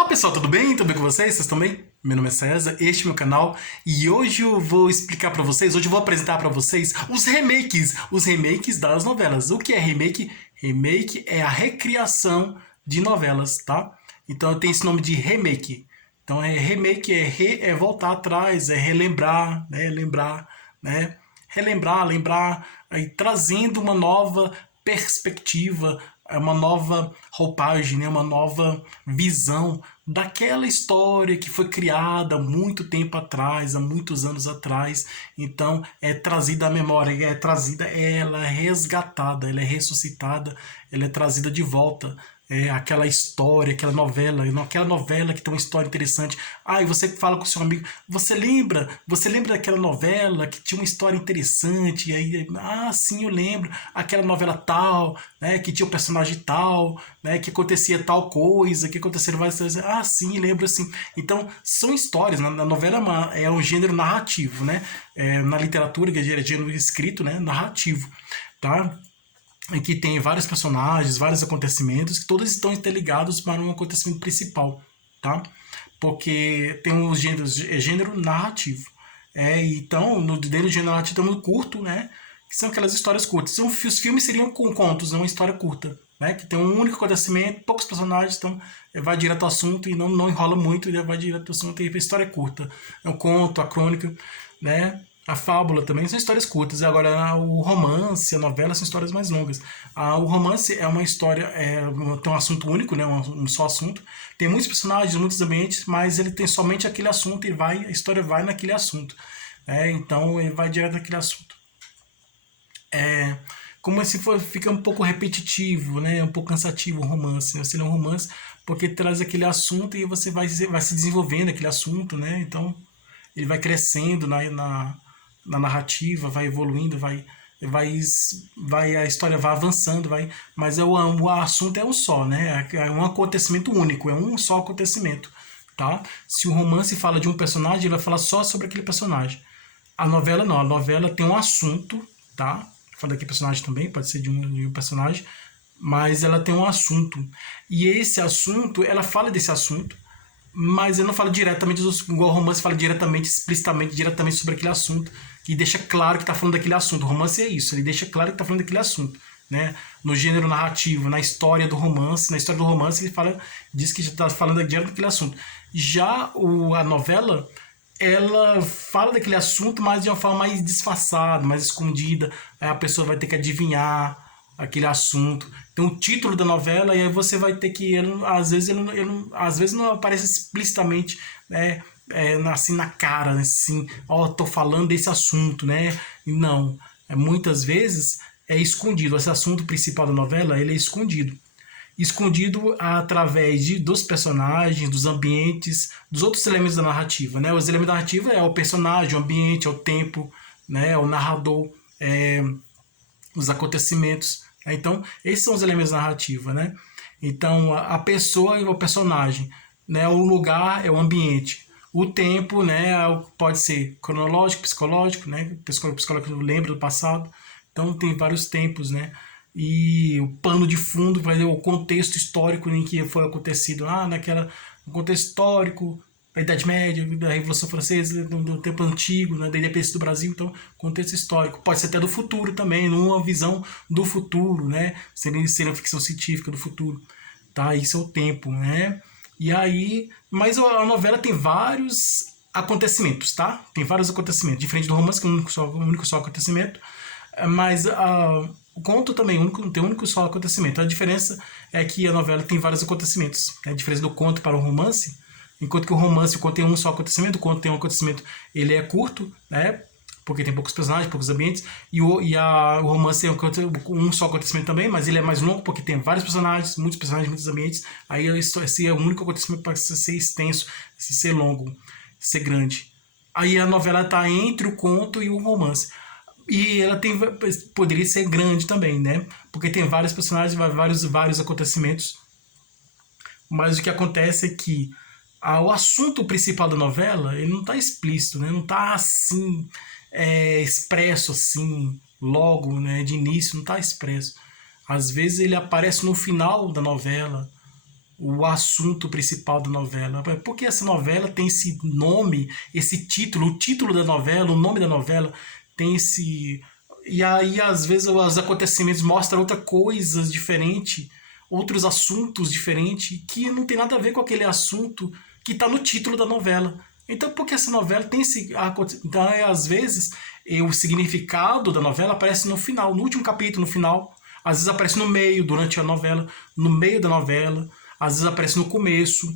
Olá pessoal, tudo bem? Tudo bem com vocês? Vocês estão bem? Meu nome é César, este é meu canal e hoje eu vou explicar pra vocês, hoje eu vou apresentar pra vocês os remakes das novelas. O que é remake? Remake é a recriação de novelas, tá? Então tem esse nome de remake. Então remake, é voltar atrás, é relembrar, né? Lembrar, né? Relembrar, lembrar, aí trazendo uma nova perspectiva, uma nova roupagem, né? Uma nova visão daquela história que foi criada há muito tempo atrás, há muitos anos atrás. Então é trazida à memória, é trazida, ela é resgatada, ela é ressuscitada, ela é trazida de volta. É aquela história, aquela novela que tem uma história interessante. Ah, e você fala com o seu amigo, você lembra daquela novela que tinha uma história interessante? E aí, ah, sim, eu lembro. Aquela novela tal, né, que tinha o personagem tal, né, que acontecia tal coisa, que acontecia várias coisas. Ah, sim, lembro assim. Então, são histórias. Na novela é um gênero narrativo, né? Na literatura, que é gênero escrito, né, narrativo, tá? Em que tem vários personagens, vários acontecimentos, que todos estão interligados para um acontecimento principal, tá? Porque tem os gêneros, gênero narrativo. Então, dentro do gênero narrativo tem um curto, né? Que são aquelas histórias curtas. Os filmes seriam com contos, não uma história curta, né? Que tem um único acontecimento, poucos personagens, então vai direto ao assunto e não enrola muito, vai direto ao assunto e a história é curta. É um conto, a crônica, né? A fábula também são histórias curtas. Agora, o romance, a novela são histórias mais longas. O romance é uma história, tem um assunto único, né? Um só assunto. Tem muitos personagens, muitos ambientes, mas ele tem somente aquele assunto e a história vai naquele assunto. Então, ele vai direto naquele assunto. Como se fica um pouco repetitivo, né? Um pouco cansativo o romance. Né? Você lê um romance porque traz aquele assunto e você vai se desenvolvendo aquele assunto, né? Então, ele vai crescendo na narrativa, vai evoluindo, a história vai avançando, mas o assunto é um só, né? É um acontecimento único, é um só acontecimento, tá? Se o romance fala de um personagem, ele vai falar só sobre aquele personagem. A novela não, a novela tem um assunto, tá? Fala daquele personagem também, pode ser de um personagem, mas ela tem um assunto. E esse assunto, ela fala desse assunto, mas eu não falo diretamente, igual o romance fala diretamente, explicitamente, diretamente sobre aquele assunto, e deixa claro que está falando daquele assunto. O romance é isso, ele deixa claro que está falando daquele assunto, né? No gênero narrativo, na história do romance, ele diz que está falando direto daquele assunto. Já a novela, ela fala daquele assunto, mas de uma forma mais disfarçada, mais escondida. Aí a pessoa vai ter que adivinhar aquele assunto. Tem o título da novela e aí você vai ter que às vezes não aparece explicitamente, né, assim na cara, assim, tô falando desse assunto, né? E não, muitas vezes é escondido. Esse assunto principal da novela, ele é escondido através dos personagens, dos ambientes, dos outros elementos da narrativa, né? Os elementos da narrativa é o personagem, o ambiente, é o tempo, né? O narrador, os acontecimentos. Então, esses são os elementos da narrativa, né? Então, a pessoa e o personagem, né? O lugar é o ambiente. O tempo, né? Pode ser cronológico, psicológico, né? Psicológico lembra do passado. Então, tem vários tempos, né? E o pano de fundo vai ser o contexto histórico em que foi acontecido. No contexto histórico, da Idade Média, da Revolução Francesa, do tempo antigo, né, da independência do Brasil. Então, contexto histórico. Pode ser até do futuro também, numa visão do futuro, né? Seria ficção científica do futuro. Tá? Isso é o tempo, né? E aí, mas a novela tem vários acontecimentos, tá? Tem vários acontecimentos. Diferente do romance, que é um único só acontecimento. Mas o conto também tem um único só acontecimento. A diferença é que a novela tem vários acontecimentos. A diferença do conto para o romance, enquanto que o conto tem um só acontecimento, o conto tem um acontecimento, ele é curto, né? Porque tem poucos personagens, poucos ambientes, o romance é um só acontecimento também, mas ele é mais longo porque tem vários personagens, muitos ambientes, aí esse é o único acontecimento para ser extenso, ser longo, ser grande. Aí a novela está entre o conto e o romance. E ela poderia ser grande também, né? Porque tem vários personagens, vários acontecimentos. Mas o que acontece é que o assunto principal da novela, ele não está explícito, né? Não está assim, expresso assim, logo, né? De início, não está expresso. Às vezes ele aparece no final da novela, o assunto principal da novela? Porque essa novela tem esse nome, esse título, o título da novela, o nome da novela tem esse... E aí, às vezes, os acontecimentos mostram outra coisa diferente, outros assuntos diferentes, que não tem nada a ver com aquele assunto que está no título da novela. Então, porque essa novela tem esse... Então, às vezes, o significado da novela aparece no final, no último capítulo, no final. Às vezes aparece no meio, durante a novela, no meio da novela. Às vezes aparece no começo,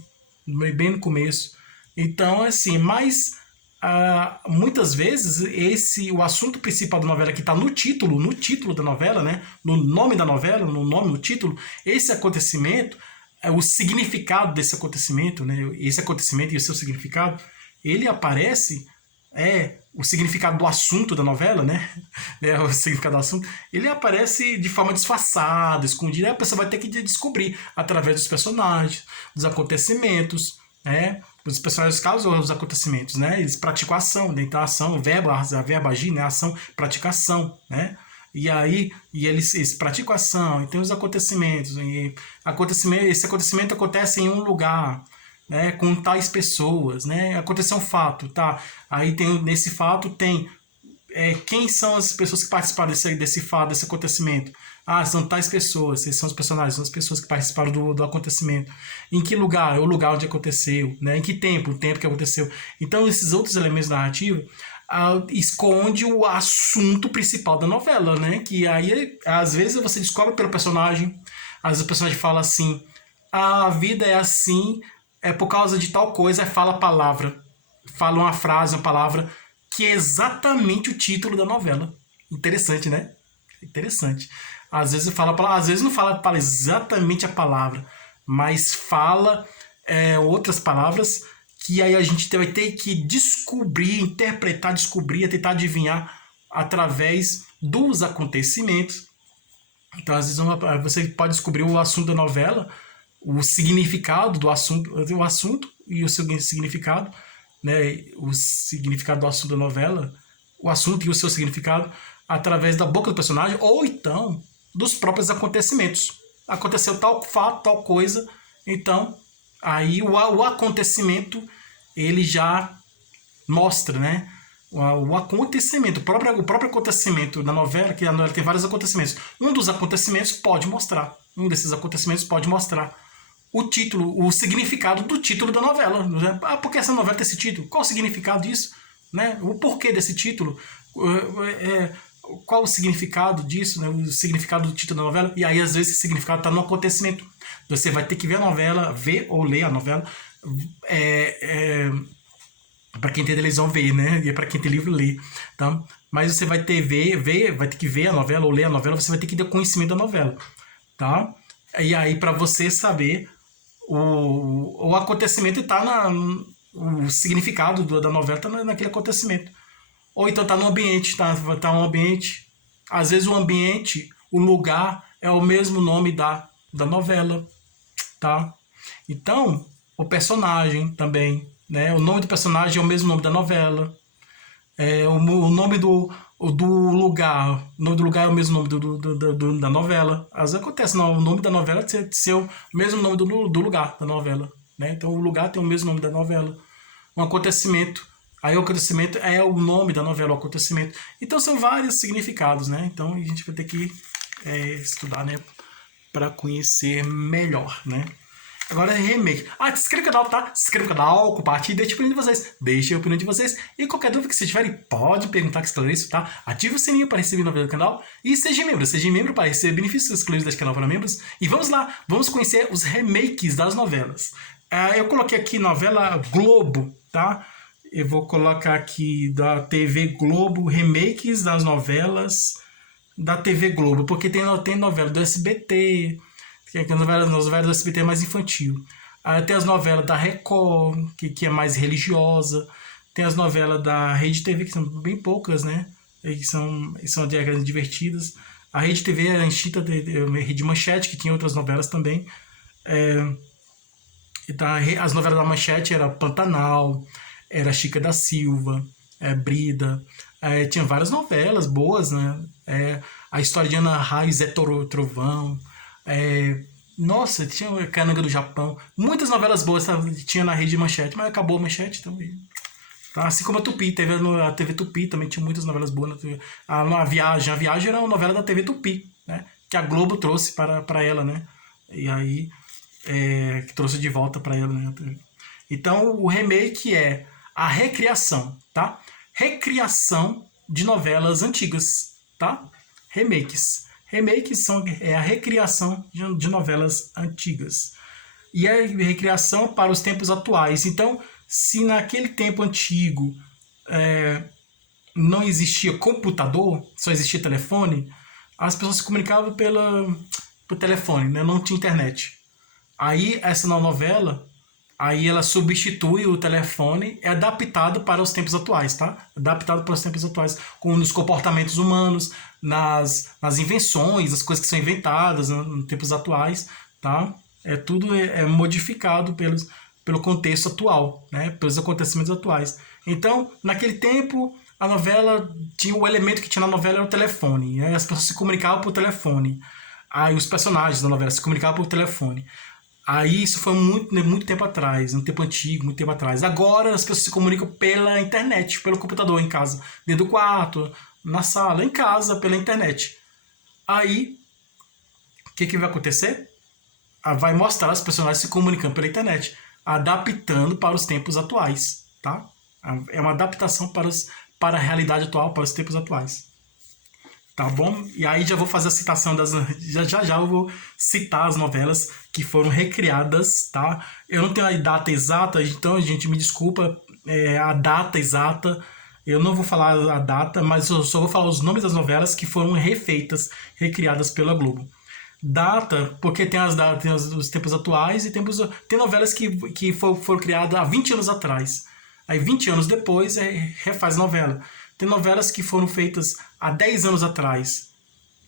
bem no começo. Então, assim, mas muitas vezes o assunto principal da novela que está no título da novela, né, no nome da novela, no título, esse acontecimento, o significado desse acontecimento, né, esse acontecimento e o seu significado, ele aparece, o significado do assunto da novela, né, o significado do assunto, ele aparece de forma disfarçada, escondida, a pessoa vai ter que descobrir através dos personagens, dos acontecimentos, né, os personagens causam os acontecimentos, né, eles praticam a ação, né, então a ação, a verba agir, né, a ação, pratica a ação, né, e aí eles praticam a ação, e tem os acontecimentos, esse acontecimento acontece em um lugar, né, com tais pessoas, né, aconteceu um fato, tá, aí nesse fato tem quem são as pessoas que participaram desse fato, desse acontecimento. São tais pessoas, esses são os personagens, são as pessoas que participaram do acontecimento. Em que lugar? É o lugar onde aconteceu, né? Em que tempo? O tempo que aconteceu. Então, esses outros elementos narrativos esconde o assunto principal da novela, né? Que aí, às vezes, você descobre pelo personagem, às vezes o personagem fala assim, a vida é assim, é por causa de tal coisa, fala a palavra. Fala uma frase, uma palavra, que é exatamente o título da novela. Interessante, né? Interessante. Às vezes às vezes não fala exatamente a palavra, mas fala outras palavras que aí a gente vai ter que descobrir, interpretar, descobrir, tentar adivinhar através dos acontecimentos. Então, às vezes você pode descobrir o assunto da novela, o significado do assunto, e o seu significado, né, o significado do assunto da novela, o assunto e o seu significado através da boca do personagem, ou então dos próprios acontecimentos. Aconteceu tal fato, tal coisa, então aí o acontecimento ele já mostra, né? O acontecimento, o próprio acontecimento da novela, que a novela tem vários acontecimentos. Um dos acontecimentos pode mostrar, um desses acontecimentos pode mostrar o título, o significado do título da novela. Por que essa novela tem esse título? Qual o significado disso? Né? O porquê desse título? Qual o significado disso? Né? O significado do título da novela? E aí, às vezes, esse significado está no acontecimento. Você vai ter que ver a novela, ver ou ler a novela. Para quem tem televisão, ver, né? E para quem tem livro, ler. Tá? Mas você vai ter vai ter que ver a novela ou ler a novela, você vai ter que ter conhecimento da novela. Tá? E aí, para você saber o acontecimento está o significado da novela está naquele acontecimento. Ou então está no ambiente, tá no ambiente. Às vezes o ambiente, o lugar é o mesmo nome da novela, tá? Então, o personagem também, né? O nome do personagem é o mesmo nome da novela. O nome do lugar. O nome do lugar é o mesmo nome da novela. Às vezes acontece, não, o nome da novela ser o mesmo nome do lugar da novela. Né? Então o lugar tem o mesmo nome da novela. Um acontecimento. Aí o acontecimento é o nome da novela, o acontecimento. Então são vários significados, né? Então a gente vai ter que estudar, né? Para conhecer melhor, né? Agora é remake. Se inscreva no canal, tá? Se inscreva no canal, compartilhe, deixe a opinião de vocês. Deixe a opinião de vocês. E qualquer dúvida que vocês tiverem, pode perguntar que esclareço, tá? Ative o sininho para receber novidades do canal. E seja membro. Seja membro para receber benefícios exclusivos deste canal para membros. E vamos lá, vamos conhecer os remakes das novelas. Eu coloquei aqui novela Globo, tá? Eu vou colocar aqui da TV Globo, remakes das novelas da TV Globo. Porque tem novela do SBT... que as novelas do SBT é mais infantil. Tem as novelas da Record, que é mais religiosa. Tem as novelas da Rede TV, que são bem poucas, né? Que são divertidas. A Rede TV era a extinta Rede Manchete, que tinha outras novelas também. As novelas da Manchete era Pantanal, era Chica da Silva, Brida. Tinha várias novelas boas, né? A História de Ana Raiz, Zé Trovão. Nossa, tinha Cananga do Japão. Muitas novelas boas tinha na Rede Manchete, mas acabou a Manchete também. Tá? Assim como a Tupi, a TV Tupi também tinha muitas novelas boas na TV. A Viagem era uma novela da TV Tupi, né? Que a Globo trouxe para ela, né? E aí, que trouxe de volta para ela, né? Então, o remake é a recriação, tá? Recriação de novelas antigas, tá? Remakes. Remakes é a recriação de novelas antigas. E a recriação para os tempos atuais. Então, se naquele tempo antigo não existia computador, só existia telefone, as pessoas se comunicavam por telefone, né? Não tinha internet. Aí, essa novela, aí ela substitui o telefone, é adaptado para os tempos atuais, tá? Adaptado para os tempos atuais, com nos comportamentos humanos, nas invenções, as coisas que são inventadas nos tempos atuais, tá? Tudo é modificado pelo contexto atual, né? Pelos acontecimentos atuais. Então, naquele tempo, a novela tinha o elemento que tinha na novela era o telefone, né? As pessoas se comunicavam por telefone. Aí os personagens da novela se comunicavam por telefone. Aí isso foi muito tempo atrás, um tempo antigo, muito tempo atrás. Agora as pessoas se comunicam pela internet, pelo computador em casa, dentro do quarto, na sala, em casa, pela internet. Aí, o que vai acontecer? Vai mostrar os personagens se comunicando pela internet, adaptando para os tempos atuais, tá? É uma adaptação para a realidade atual, para os tempos atuais. Tá bom? E aí já vou fazer a citação já eu vou citar as novelas que foram recriadas, tá? Eu não tenho a data exata, então, gente, me desculpa, a data exata. Eu não vou falar a data, mas eu só vou falar os nomes das novelas que foram recriadas pela Globo. Data, porque tem os tempos atuais e tem novelas que foram criadas há 20 anos atrás. Aí 20 anos depois refaz novela. Tem novelas que foram feitas há 10 anos atrás.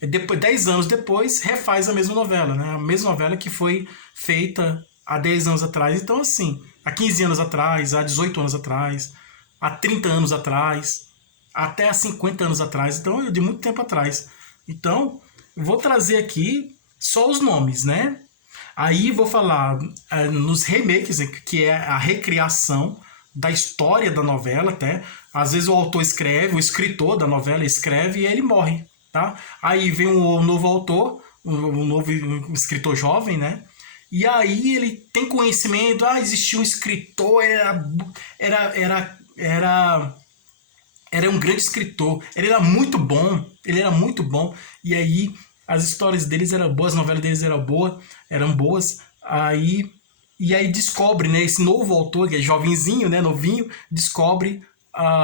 Depois, 10 anos depois, refaz a mesma novela, né? A mesma novela que foi feita há 10 anos atrás. Então, assim, há 15 anos atrás, há 18 anos atrás, há 30 anos atrás, até há 50 anos atrás. Então, de muito tempo atrás. Então, vou trazer aqui só os nomes, né? Aí vou falar nos remakes, que é a recriação da história da novela até. Às vezes o autor escreve, o escritor da novela escreve e ele morre, tá? Aí vem um novo autor, um novo escritor jovem, né? E aí ele tem conhecimento, existia um escritor, era um grande escritor, ele era muito bom, e aí as histórias deles eram boas, as novelas deles eram boas, e aí descobre, né, esse novo autor, que é jovenzinho, né, novinho, descobre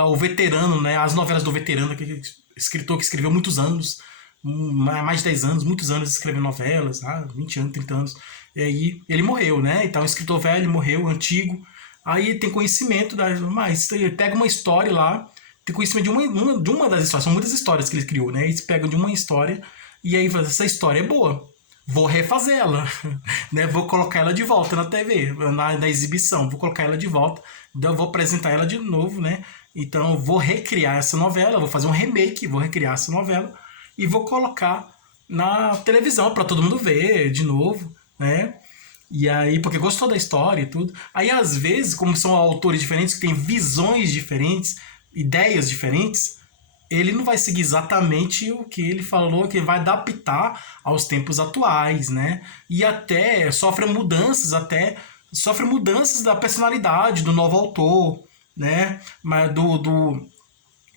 o veterano, né, as novelas do veterano, que é escritor que escreveu muitos anos, mais de 10 anos, muitos anos escrevendo novelas, 20 anos, 30 anos, e aí ele morreu, né, então um escritor velho, morreu, antigo, aí ele tem conhecimento, mas ele pega uma história lá, tem conhecimento de uma das histórias, são muitas histórias que ele criou, né, eles pegam de uma história, e aí essa história é boa, vou refazê-la, né? Vou colocar ela de volta na TV, na exibição, vou colocar ela de volta, então eu vou apresentar ela de novo, né? Então eu vou recriar essa novela, vou fazer um remake, vou recriar essa novela e vou colocar na televisão para todo mundo ver de novo, né? E aí, porque gostou da história e tudo. Aí às vezes, como são autores diferentes, que têm visões diferentes, ideias diferentes, ele não vai seguir exatamente o que ele falou, que vai adaptar aos tempos atuais, né? E até sofre mudanças da personalidade do novo autor, né? Mas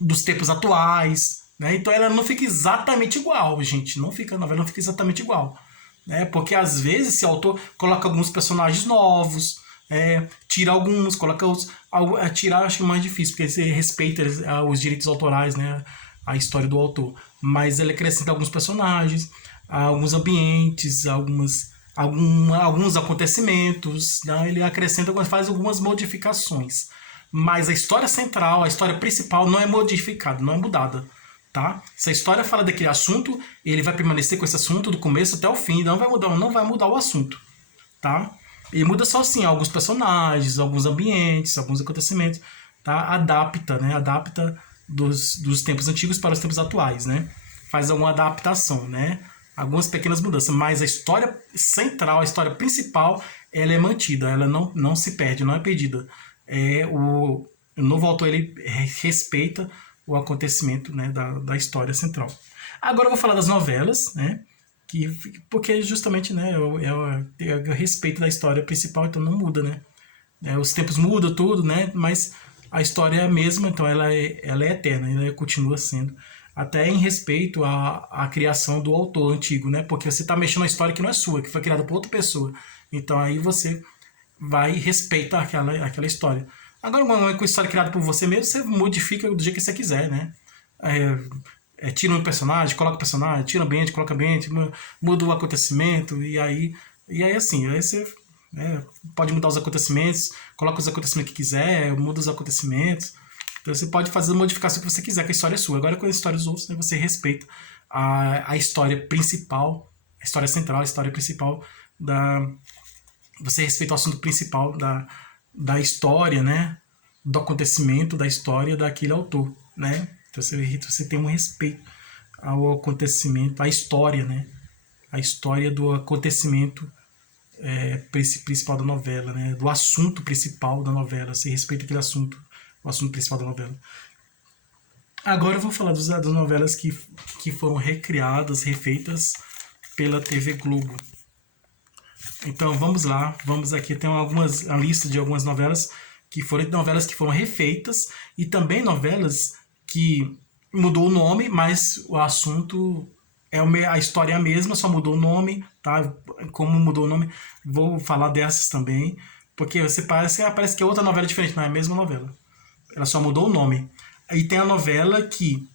dos tempos atuais, né? Então ela não fica exatamente igual, gente. A novela não fica exatamente igual, né? Porque às vezes esse autor coloca alguns personagens novos, tira alguns, coloca outros. Tirar acho que é mais difícil, porque você respeita os direitos autorais, né? A história do autor. Mas ele acrescenta alguns personagens, alguns ambientes, alguns acontecimentos, né? Ele acrescenta, faz algumas modificações. Mas a história central, a história principal não é modificada, não é mudada. Tá? Se a história fala daquele assunto, ele vai permanecer com esse assunto do começo até o fim, não vai mudar o assunto. Tá? Ele muda só assim alguns personagens, alguns ambientes, alguns acontecimentos, tá? Adapta, né? Adapta dos tempos antigos para os tempos atuais, né? Faz alguma adaptação, né? algumas pequenas mudanças, mas a história central, a história principal, ela é mantida, ela não se perde, não é perdida. O novo autor, ele respeita o acontecimento, né, da história central. Agora eu vou falar das novelas, né, porque justamente, né, eu respeito da história principal, então não muda, né. Os tempos mudam tudo, né, mas a história é a mesma, então ela é eterna, ela continua sendo. Até em respeito à criação do autor antigo, né? Porque você está mexendo na história que não é sua, que foi criada por outra pessoa. Então aí você vai e respeita aquela história. Agora, uma história criada por você mesmo, você modifica do jeito que você quiser, né? Tira um personagem, coloca o personagem, tira o ambiente, coloca o ambiente, muda o acontecimento, e aí assim, aí você pode mudar os acontecimentos, coloca os acontecimentos que quiser, muda os acontecimentos. Então você pode fazer a modificação que você quiser, que a história é sua. Agora com a história dos outros, né, você respeita a história principal, a história central, a história principal da... Você respeita o assunto principal da história, né? Do acontecimento, da história daquele autor, né? Então você tem um respeito ao acontecimento, à história, né? A história do acontecimento principal da novela, né? Do assunto principal da novela. Você respeita aquele assunto, o assunto principal da novela. Agora eu vou falar das novelas que foram recriadas, refeitas pela TV Globo. Então vamos lá, vamos aqui, tem a lista de algumas novelas que foram refeitas e também novelas que mudou o nome, mas o assunto a história é a mesma, só mudou o nome, tá? Como mudou o nome, vou falar dessas também, porque parece que é outra novela diferente, não é a mesma novela. Ela só mudou o nome. Aí tem a novela que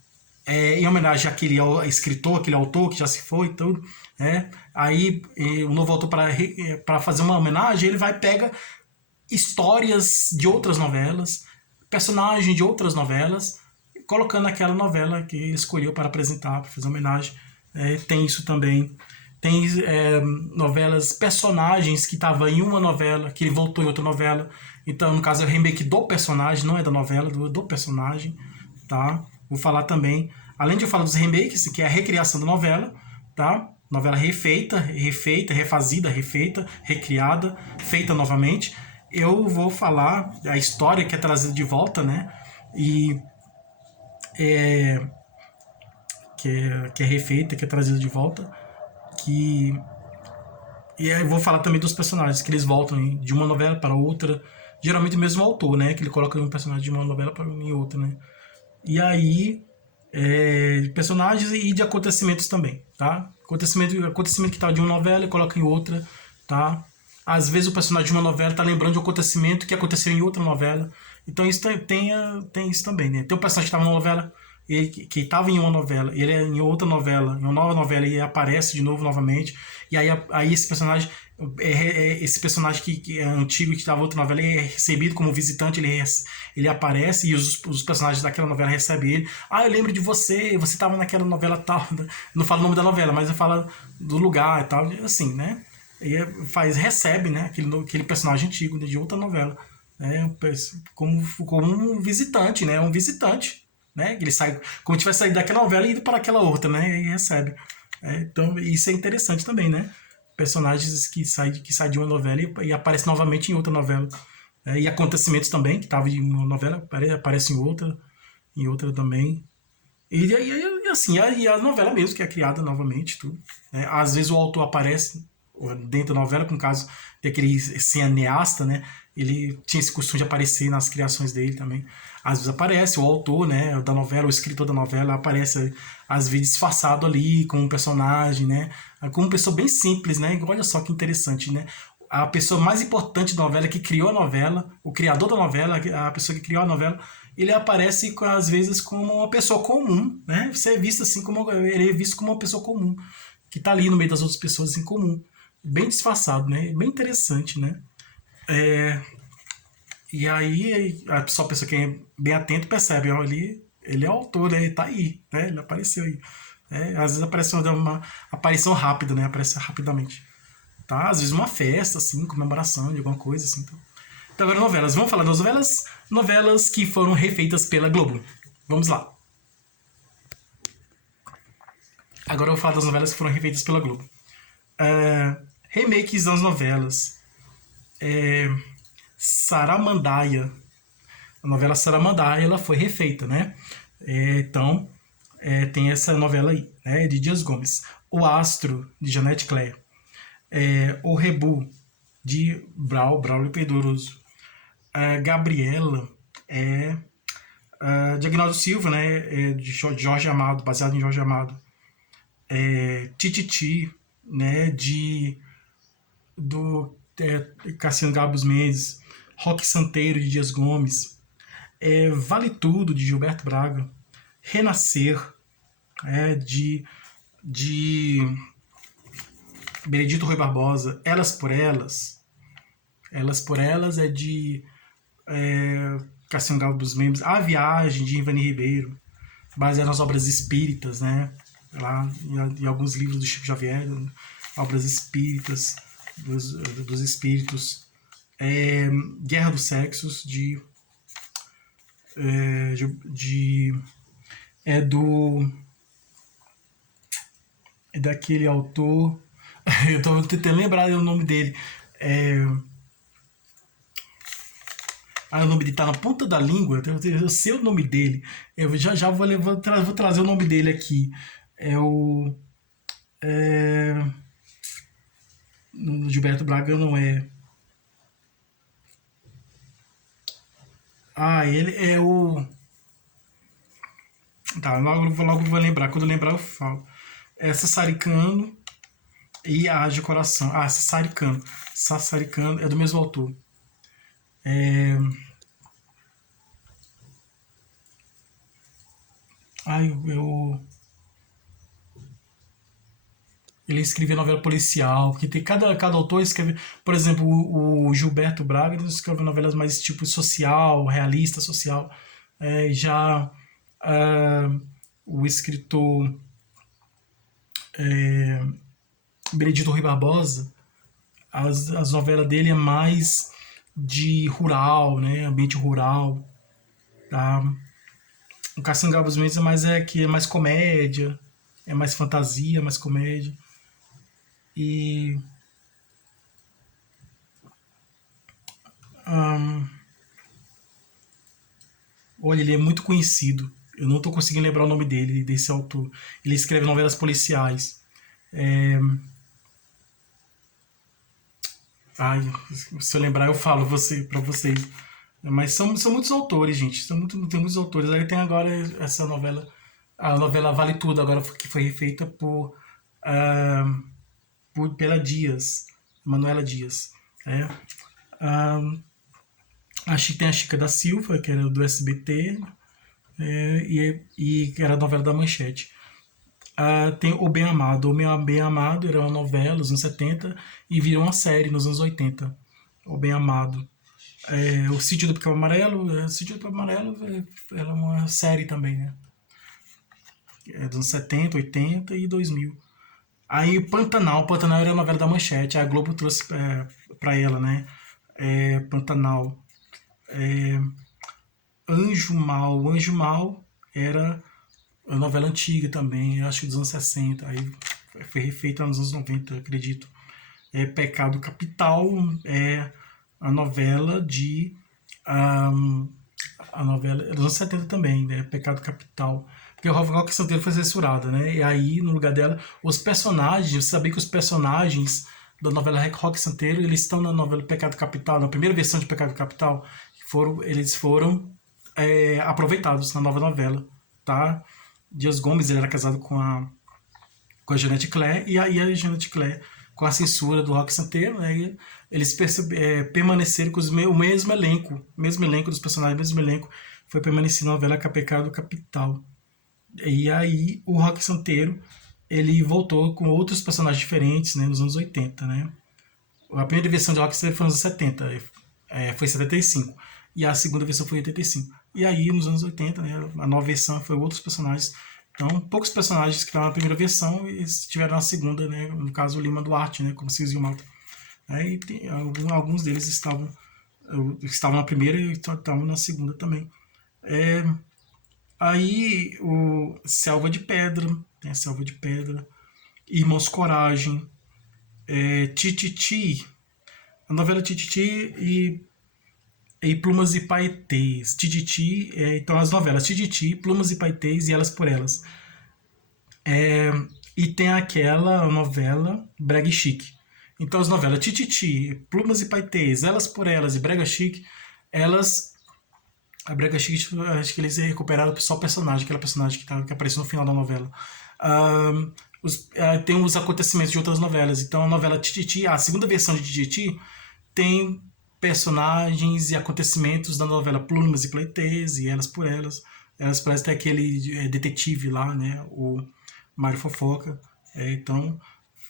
em homenagem àquele escritor, aquele autor que já se foi e tudo, aí o novo autor, para fazer uma homenagem, ele pega histórias de outras novelas, personagens de outras novelas, colocando aquela novela que ele escolheu para apresentar, para fazer homenagem. Tem isso também. Tem novelas, personagens que estavam em uma novela, que ele voltou em outra novela. Então, no caso, é o remake do personagem, não é da novela, do personagem. Tá? Vou falar também, além de eu falar dos remakes, que é a recriação da novela, tá? Novela refeita, refazida, refeita, recriada, feita novamente. Eu vou falar a história que é trazida de volta, né? Que é refeita, que é trazida de volta. E aí eu vou falar também dos personagens, que eles voltam de uma novela para outra. Geralmente o mesmo autor, né? Que ele coloca um personagem de uma novela para outra, né? E aí, personagens e de acontecimentos também, tá? Acontecimento que tá de uma novela, ele coloca em outra, tá? Às vezes o personagem de uma novela tá lembrando de um acontecimento que aconteceu em outra novela. Então isso tem isso também, né? Tem um personagem que estava numa novela, que estava em uma novela, ele é em outra novela, em uma nova novela, e aparece de novo novamente. E aí esse personagem que é antigo, que estava em outra novela, ele é recebido como visitante, ele aparece e os personagens daquela novela recebem ele. Ah, eu lembro de você estava naquela novela tal. Não falo o nome da novela, mas eu falo do lugar e tal, assim, né? E recebe, né, aquele personagem antigo de outra novela, né, como um visitante, né? Um visitante, né? Ele sai, como tivesse saído daquela novela e ido para aquela outra, né? E recebe. Então, isso é interessante também, né? Personagens que saem de uma novela e aparecem novamente em outra novela. E acontecimentos também, que estavam em uma novela, aparecem em outra também. E assim, a novela mesmo, que é criada novamente, tudo. Às vezes o autor aparece dentro da novela, com o caso daquele cineasta, né? Ele tinha esse costume de aparecer nas criações dele também. Às vezes aparece o autor, né, da novela, o escritor da novela, aparece às vezes disfarçado ali com um personagem, né, com uma pessoa bem simples, né. Olha só que interessante, né. A pessoa mais importante da novela, que criou a novela, o criador da novela, a pessoa que criou a novela, ele aparece às vezes como uma pessoa comum, né. Você é visto assim ele é visto como uma pessoa comum, que está ali no meio das outras pessoas em comum, bem disfarçado, né. Bem interessante, né. E aí a pessoa que é bem atento percebe, ó, ele é o autor, né? Ele tá aí, né? Ele apareceu aí. Às vezes aparece uma aparição rápida, né? Aparece rapidamente. Tá? Às vezes uma festa, assim, comemoração de alguma coisa, assim. Então agora novelas. Vamos falar das novelas? Novelas que foram refeitas pela Globo. Vamos lá. Agora eu vou falar das novelas que foram refeitas pela Globo. Remakes das novelas. Saramandaia. A novela Saramandaia, ela foi refeita, né? Então, tem essa novela aí, né? De Dias Gomes. O Astro, de Janete Claire. O Rebu, de Braulio Pedroso. Gabriela, de Aguinaldo Silva, né? De Jorge Amado, baseado em Jorge Amado. Tititi, né? Do Cassiano Gabos Mendes. Roque Santeiro, de Dias Gomes. Vale Tudo, de Gilberto Braga. Renascer, de Benedito Rui Barbosa. Elas por Elas. Elas por Elas é de Cassiano Gabos Mendes. A Viagem, de Ivani Ribeiro. Baseado nas obras espíritas, né? Lá em alguns livros do Chico Xavier, obras espíritas, dos espíritos. Guerra dos Sexos, é daquele autor. Eu tô tentando lembrar o nome dele. O nome dele tá na ponta da língua. Eu sei o nome dele. Eu já vou trazer o nome dele aqui. No Gilberto Braga não é. Ele é o. Tá, logo vou lembrar. Quando eu lembrar, eu falo. Sassaricano e Haja Coração. Sassaricano. Sassaricano é do mesmo autor. Ele escrevia novela policial, porque tem cada autor escreve, por exemplo, o Gilberto Braga, ele escreve novelas mais tipo social, realista, social. Já o escritor Benedito Rui Barbosa, as novelas dele é mais de rural, né, ambiente rural, tá? O Cassiano Gabos Mendes é mais comédia, é mais fantasia, mais comédia. E olha, ele é muito conhecido. Eu não estou conseguindo lembrar o nome dele, desse autor. Ele escreve novelas policiais. Se eu lembrar, eu falo para vocês. Mas são muitos autores, gente. Tem muitos autores. Aí tem agora essa novela, a novela Vale Tudo, agora que foi refeita pela Dias, Manuela Dias. Tem a Chica da Silva, que era do SBT, e que era a novela da Manchete. Tem O Bem Amado. O Bem Amado era uma novela nos anos 70 e virou uma série nos anos 80. O Bem Amado. O Sítio do Pica-Pau Amarelo. O Sítio do Pica-Pau Amarelo é uma série também, né? Dos anos 70, 80 e 2000. Aí Pantanal. Pantanal era a novela da Manchete. A Globo trouxe pra ela, né? Pantanal. Anjo Mal. Anjo Mal era a novela antiga também, acho que dos anos 60. Aí foi refeita nos anos 90, acredito. Pecado Capital é a novela a novela dos anos 70 também, né? Pecado Capital. Porque o Roque Santeiro foi censurada, né? E aí, no lugar dela, os personagens, você sabia que os personagens da novela Roque Santeiro, eles estão na novela Pecado Capital, na primeira versão de Pecado Capital, eles foram aproveitados na nova novela, tá? Dias Gomes, ele era casado com a Janete Claire, e aí a Janete Claire, com a censura do Roque Santeiro, né, eles permaneceram com o mesmo elenco dos personagens, o mesmo elenco, foi permanecido na novela Pecado Capital. E aí o Roque Santeiro, ele voltou com outros personagens diferentes, né, nos anos 80, né. A primeira versão de Roque Santeiro foi nos anos 70, foi em 75, e a segunda versão foi em 85. E aí, nos anos 80, né, a nova versão foi outros personagens. Então, poucos personagens que estavam na primeira versão e estiveram na segunda, né, no caso o Lima Duarte, né, como Cisne Malta. E alguns deles estavam na primeira e estavam na segunda também. Aí, o Selva de Pedra, tem a Selva de Pedra, Irmãos Coragem, Tititi, a novela Tititi e Plumas e Paetês. Tititi, então as novelas Tititi, Plumas e Paetês e Elas por Elas. E tem aquela novela Brega Chique. Então as novelas Tititi, Plumas e Paetês, Elas por Elas e Brega Chique, elas. A Brega Chique, acho que eles recuperaram só o personagem, aquela personagem que apareceu no final da novela. Tem os acontecimentos de outras novelas. Então a novela Tititi, a segunda versão de Tititi, tem personagens e acontecimentos da novela Plumas e Paetês e Elas por Elas. Elas por Elas tem aquele detetive lá, né? O Mário Fofoca. Então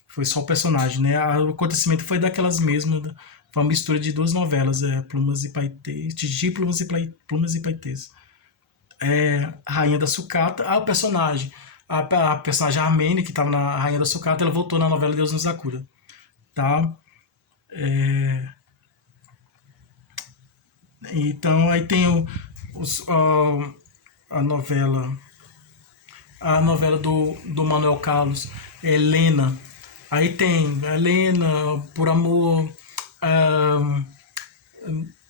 foi só o personagem, né? O acontecimento foi daquelas mesmas. Foi uma mistura de duas novelas, Plumas e Paetês, Tititi, Plumas e Paetês. Rainha da Sucata, o personagem. A personagem armênia que estava na Rainha da Sucata, ela voltou na novela Deus nos acuda. Tá? Então aí tem a novela. A novela do Manuel Carlos, Helena. Aí tem Helena, Por Amor,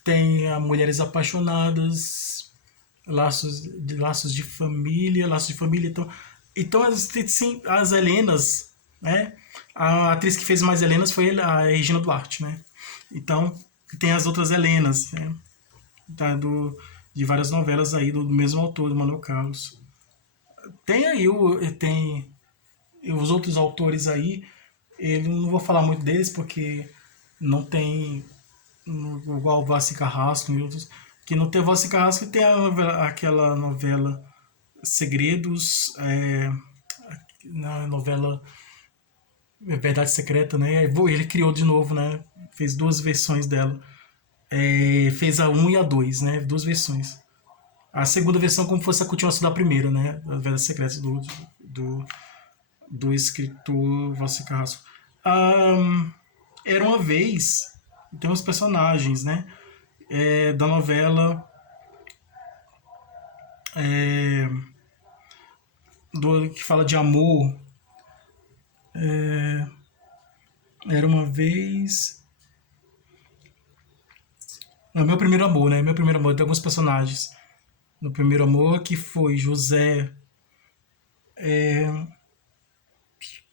tem a Mulheres Apaixonadas, Laços de Família, Então as Helenas, né? A atriz que fez mais Helenas foi a Regina Duarte, né? Então tem as outras Helenas, né? De várias novelas aí do mesmo autor, do Manuel Carlos. Tem aí tem os outros autores aí, eu não vou falar muito deles porque não tem igual o Vassi Carrasco e outros, que não tem o Vassi Carrasco, tem aquela novela Segredos, na novela Verdade Secreta, né? Ele criou de novo, né? Fez duas versões dela. Fez a 1 e a 2, né? Duas versões. A segunda versão como fosse a continuação da primeira, né? A Verdade Secreta do escritor Vassi Carrasco. Era uma vez, tem uns personagens, né? Da novela que fala de amor. Era uma vez. É Meu Primeiro Amor, né? Meu Primeiro Amor, tem alguns personagens. No Primeiro Amor, que foi José,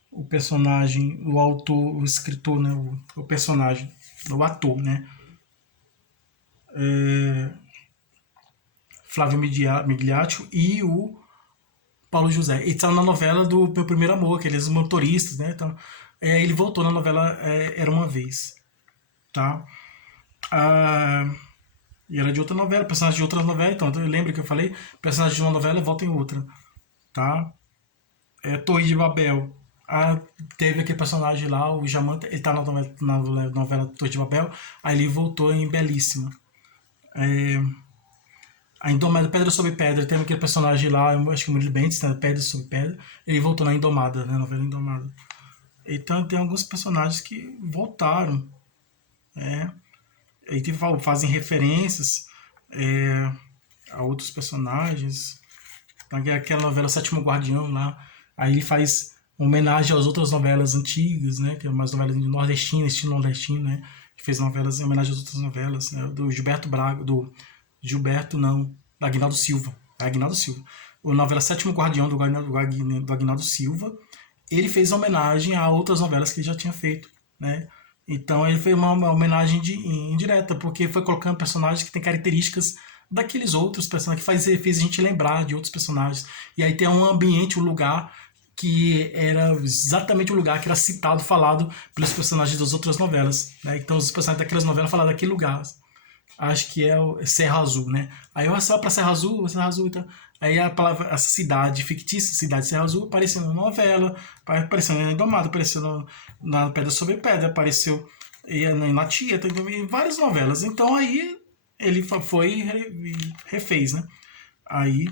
o personagem, o autor, o escritor, né? O personagem, o ator, né? Flávio Migliaccio e o Paulo José. Ele estava na novela do Meu Primeiro Amor, aqueles motoristas, né? Então, ele voltou na novela Era Uma Vez, tá? E era de outra novela, personagem de outra novela, então lembra que eu falei? Personagem de uma novela volta em outra, tá? Torre de Babel. Teve aquele personagem lá, o Jamanta, ele tá na novela Torre de Babel, aí ele voltou em Belíssima. A Indomada, Pedra sobre Pedra, teve aquele personagem lá, eu acho que o Murilo Bentes, né? Pedra sobre Pedra, ele voltou na Indomada, né? Novela Indomada. Então tem alguns personagens que voltaram, né? Aí fazem referências a outros personagens. Aquela novela Sétimo Guardião lá, aí ele faz homenagem às outras novelas antigas, né? Que é umas novelas nordestinas, estilo nordestino, né? Que fez novelas em homenagem às outras novelas, né? Do Gilberto Braga, do Aguinaldo Silva. Aguinaldo Silva. A novela Sétimo Guardião do Aguinaldo Silva, ele fez homenagem a outras novelas que ele já tinha feito, né? Então ele fez uma homenagem indireta, porque foi colocando personagens que têm características daqueles outros personagens, que fez a gente lembrar de outros personagens. E aí tem um ambiente, um lugar que era exatamente o lugar que era citado, falado pelos personagens das outras novelas, né? Então os personagens daquelas novelas falaram daquele lugar. Acho que é o Serra Azul, né? Aí eu só para Serra Azul, então. Aí a palavra, essa cidade fictícia, cidade Serra Azul, apareceu na novela, apareceu na Indomada, apareceu na Pedra sobre Pedra, apareceu na Tia, em várias novelas. Então aí ele foi e refez, né? Aí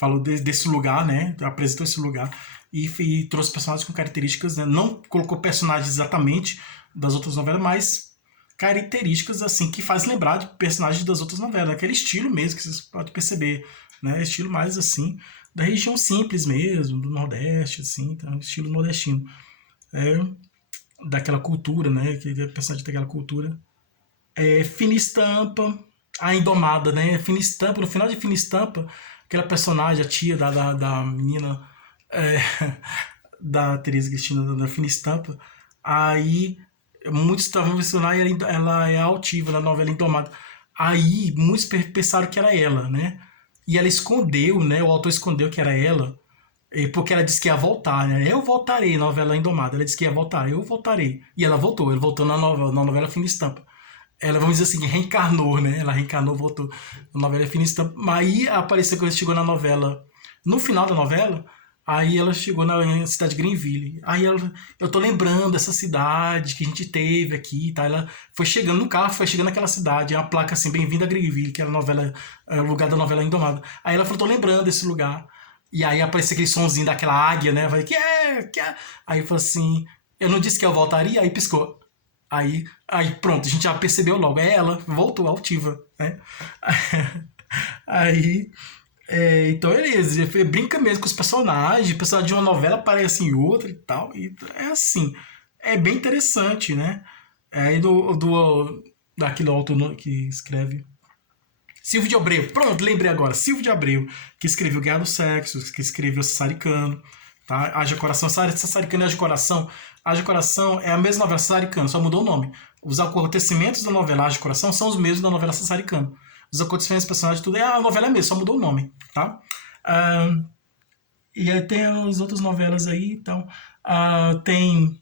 falou desse lugar, né? Apresentou esse lugar e trouxe personagens com características, né? Não colocou personagens exatamente das outras novelas, mas características assim que faz lembrar de personagens das outras novelas, aquele estilo mesmo que vocês podem perceber, né? Estilo mais assim da região simples mesmo, do Nordeste, assim, então, estilo nordestino, é, daquela cultura, né? Que é personagem daquela cultura. Fina Estampa, a Indomada, né? Fina Estampa, no final de Fina Estampa, aquela personagem, a tia da menina, é, da Teresa Cristina, da Fina Estampa, aí muitos estavam mencionando ela é altiva na novela Indomada. Aí muitos pensaram que era ela, né? E ela escondeu, né? O autor escondeu que era ela, porque ela disse que ia voltar, né? Eu voltarei, novela Indomada. Ela disse que ia voltar, eu voltarei. E ela voltou na novela Fina Estampa. Ela, vamos dizer assim, reencarnou, né? Ela reencarnou, voltou na novela Fina Estampa. Mas aí apareceu quando ela chegou na novela, no final da novela, aí ela chegou na cidade de Greenville. Aí eu tô lembrando dessa cidade que a gente teve aqui, tá? Ela foi chegando no carro, foi chegando naquela cidade, uma placa assim, bem-vindo a Greenville, que era a novela, o lugar da novela Indomada. Aí ela falou, tô lembrando desse lugar. E aí apareceu aquele sonzinho daquela águia, né? Eu falei, que é? Aí falou assim, eu não disse que eu voltaria? Aí piscou. Aí pronto, a gente já percebeu logo, é ela, voltou altiva, né? Aí, então ele brinca mesmo com os personagens, o personagem de uma novela aparece em outra e tal, e é assim, é bem interessante, né? Aí daquele autor que escreve Silvio de Abreu, pronto, lembrei agora, Silvio de Abreu, que escreveu Guerra do Sexo, que escreveu Sassaricano, tá? Haja Coração, Sassaricano e Haja Coração é a mesma novela Sassaricano, só mudou o nome. Os acontecimentos da novela Haja Coração são os mesmos da novela Sassaricano. Os acontecimentos, personagens, tudo a novela é a mesma, só mudou o nome, tá? E aí tem as outras novelas aí, então, tem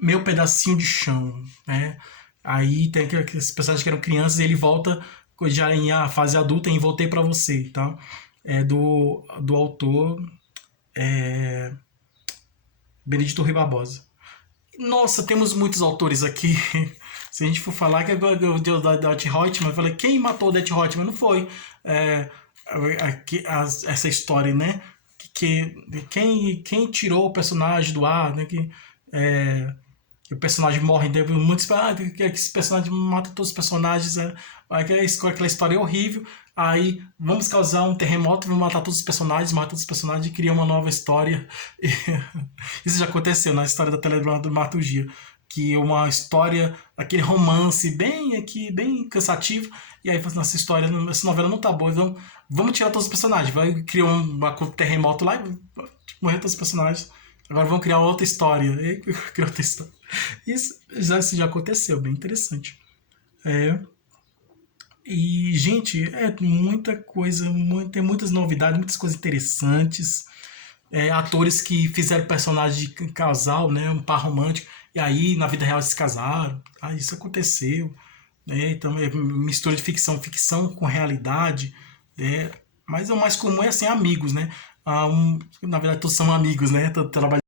Meu Pedacinho de Chão, né? Aí tem aqueles personagens que eram crianças e ele volta já em a fase adulta em Voltei Pra Você, tá? É do autor Benedito Rui Barbosa. Nossa, temos muitos autores aqui. Se a gente for falar que agora eu deu da Odete Roitman, eu falei, quem matou Odete Roitman? Não foi essa história, né? Quem tirou o personagem do ar, né? Que o personagem morre, muitos que esse personagem mata todos os personagens, aquela história é horrível, aí vamos causar um terremoto, vamos matar todos os personagens, matar todos os personagens e criar uma nova história. Isso já aconteceu na história da teledramaturgia, que uma história, aquele romance bem cansativo, e aí essa história, essa novela não tá boa, então vamos tirar todos os personagens, vai criar um terremoto lá e morrer todos os personagens. Agora vamos criar outra história. Criar outra história. Isso já aconteceu, bem interessante. E, gente, muita coisa, tem muitas novidades, muitas coisas interessantes. Atores que fizeram personagem de casal, né, um par romântico, e aí na vida real se casaram. Isso aconteceu. Né, então é mistura de ficção com realidade. Mas o mais comum é assim, amigos, né? Na verdade, todos são amigos, né? Trabalhando